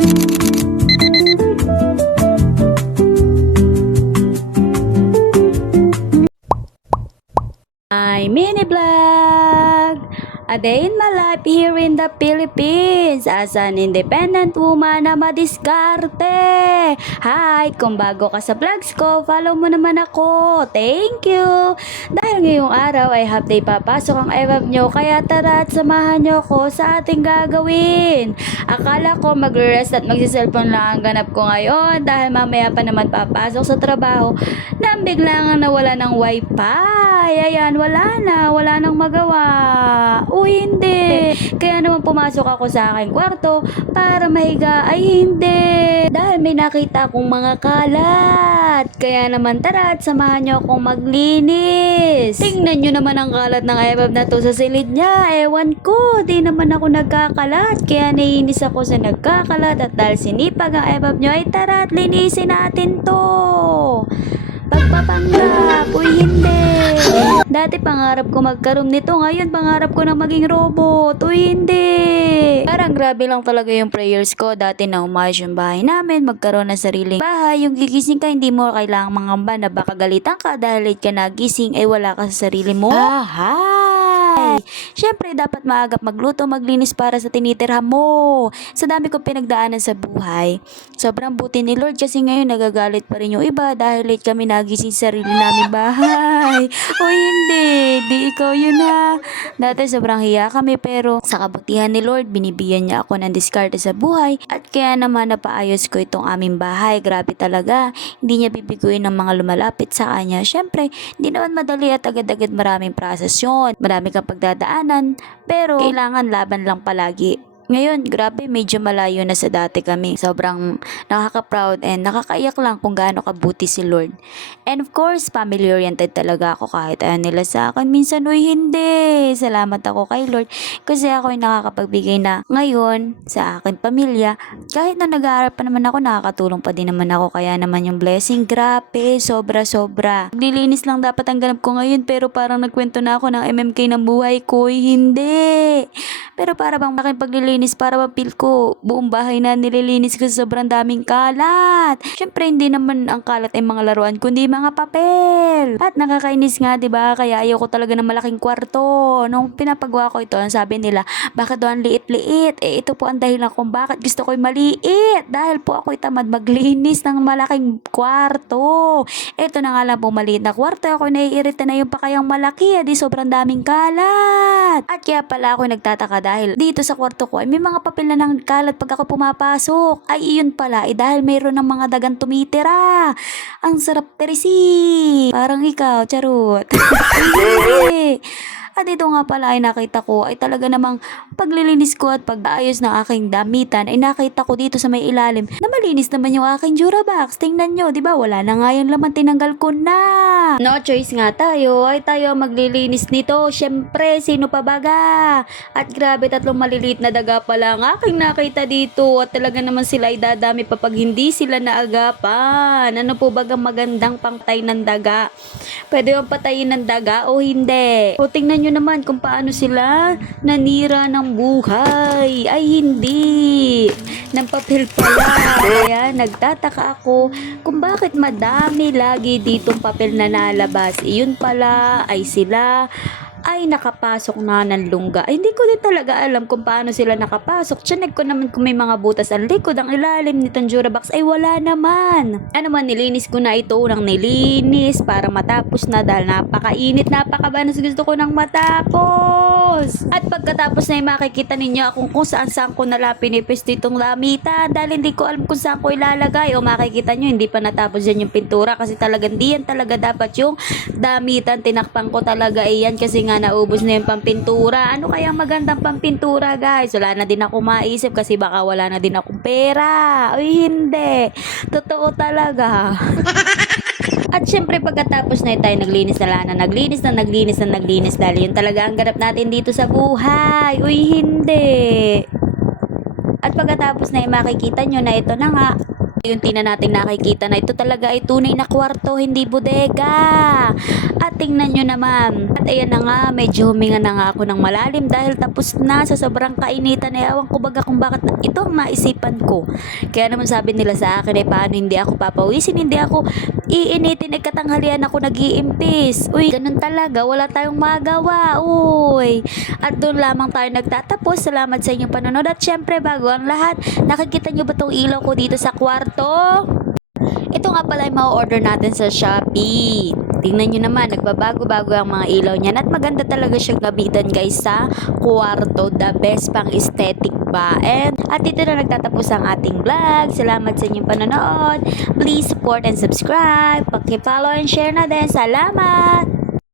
My mini vlog! A day in my life here in the Philippines as an independent woman na madiskarte. Hi! Kung bago ka sa vlogs ko, follow mo naman ako. Thank you! Dahil ngayong araw ay half day papasok ang EVAP nyo, kaya tara at samahan nyo ko sa ating gagawin. Akala ko magre-rest at magsiselfone lang ang ganap ko ngayon dahil mamaya pa naman papasok sa trabaho nang biglang nawala ng wifi. Ayan, wala nang magawa. Uy, hindi. Kaya naman pumasok ako sa aking kwarto para mahiga. Ay, hindi. Dahil may nakita akong mga kalat. Kaya naman tara at samahan nyo akong maglinis. Tingnan nyo naman ang kalat ng EVAP na to sa silid niya. Ewan ko, di naman ako nagkakalat. Kaya naiinis ako sa nagkakalat. At dahil sinipag ang EVAP nyo, ay tara at linisin natin to. Pagpapanggap, uy hindi. Dati pangarap ko magkaroon nito, ngayon pangarap ko na maging robot, uy hindi. Parang grabe lang talaga yung prayers ko. Dati na umayos yung bahay namin, magkaroon ng sariling bahay. Yung gigising ka, hindi mo kailangang mangamba na baka galitan ka dahil late ka nagising, ay wala ka sa sarili mo. Siyempre, dapat maagap magluto, maglinis para sa tinitirhan mo. Sa dami ko pinagdaanan sa buhay, sobrang buti ni Lord kasi ngayon nagagalit pa rin yung iba dahil late kami nagising sa sarili namin bahay. O hindi, di ikaw yun ha. Dati sobrang hiya kami pero sa kabutihan ni Lord, binibigyan niya ako ng diskarte sa buhay at kaya naman napaayos ko itong aming bahay. Grabe talaga, hindi niya bibiguin ng mga lumalapit sa kanya. Siyempre, hindi naman madali at agad-agad maraming process yun. Marami kang pagdadaanan, pero kailangan laban lang palagi. Ngayon, grabe, medyo malayo na sa dati kami. Sobrang nakaka-proud and nakakaiyak lang kung gaano kabuti si Lord. And of course, family-oriented talaga ako kahit ayaw nila sa akin. Minsan, uy, hindi. Salamat ako kay Lord kasi ako ay nakakapagbigay na ngayon sa akin pamilya. Kahit na nag-aaral pa naman ako, nakakatulong pa din naman ako. Kaya naman yung blessing, grabe, sobra-sobra. Nilinis lang dapat ang ganap ko ngayon pero parang nagkwento na ako ng MMK ng buhay ko. Uy, hindi. Pero para bang aking paglilinis para mapil ko buong bahay na nililinis ko sa sobrang daming kalat. Syempre hindi naman ang kalat ay mga laruan kundi mga papel. At nakakainis nga 'di ba? Kaya ayaw ko talaga ng malaking kwarto. Nung pinapagawa ko ito, ang sabi nila, bakit daw ang liit-liit? Eh ito po ang dahilan kung bakit gusto ko'y maliit. Dahil po ako'y tamad maglinis ng malaking kwarto. Ito na nga lang po maliit na kwarto. Ako'y naiirita na yung pakayang malaki. Di sobrang daming kalat. At kaya pala ako'y nagtataka dahil dito sa kwarto ko ay may mga papel na ng kalat pag ako pumapasok. Ay iyon pala, dahil mayroon ng mga dagang tumitira. Ang sarap terisi. Parang ikaw, charot. At ito nga pala ay nakita ko ay talaga namang paglilinis ko at pag-aayos ng aking damitan ay nakita ko dito sa may ilalim na malinis naman yung aking Durabox. Tingnan nyo, di ba? Wala na nga yung laman, tinanggal ko na. No choice nga tayo, ay tayo maglilinis nito. Syempre, sino pa baga? At grabe, tatlong maliliit na daga pala ang aking nakita dito at talaga naman sila ay dadami pa pag hindi sila naagapan. Ano po baga magandang pangtay ng daga? Pwede yung patayin ng daga o hindi? O tingnan nyo naman kung paano sila nanira ng buhay. Ay hindi, ng papel pala. Kaya nagtataka ako kung bakit madami lagi ditong papel na nalabas. Iyon pala ay sila ay nakapasok na ng lungga. Ay, hindi ko din talaga alam kung paano sila nakapasok. Tiyanig ko naman kung may mga butas ang likod, ang ilalim nitong Durabox ay wala naman. Ano man, nilinis ko na ito ng nilinis para matapos na dahil napakainit, napakabanas, gusto ko nang matapos. At pagkatapos na makikita ninyo kung saan ko nala pinipis ditong lamitan dahil hindi ko alam kung saan ko ilalagay. O makikita nyo, hindi pa natapos yan yung pintura kasi talagang di yan talaga dapat yung damitan. Tinakpan ko talaga iyan kasi nga naubos na yung pampintura. Ano kaya magandang pampintura, guys? Wala na din ako maisip kasi baka wala na din akong pera. Uy, hindi. Totoo talaga. At syempre pagkatapos na tayo naglinis na naglinis dahil yun talaga ang ganap natin dito sa buhay. Uy, hindi. At pagkatapos na makikita nyo na ito na nga, Yung tina natin nakikita na ito talaga ay tunay na kwarto, hindi bodega. At tingnan nyo naman. At ayan na nga, medyo huminga na nga ako ng malalim dahil tapos na sa sobrang kainitan. Ewan ko baga kung bakit ito ang naisipan ko. Kaya naman sabi nila sa akin paano hindi ako papawisin, hindi ako iinitin, katanghalian ako nag-iimpis. Uy, ganun talaga, wala tayong magawa. Uy. At doon lamang tayo nagtatapos. Salamat sa inyong panonood. At syempre, bago ang lahat, nakikita nyo ba tong ilaw ko dito sa kwarto? Ito nga pala yung ma-order natin sa Shopee. Tingnan nyo naman, nagbabago-bago ang mga ilaw niyan. At maganda talaga siyang gamitan guys sa kwarto. The best pang aesthetic ba? At dito na nagtatapos ang ating vlog. Salamat sa inyong panonood. Please support and subscribe. Paki-follow and share na din. Salamat!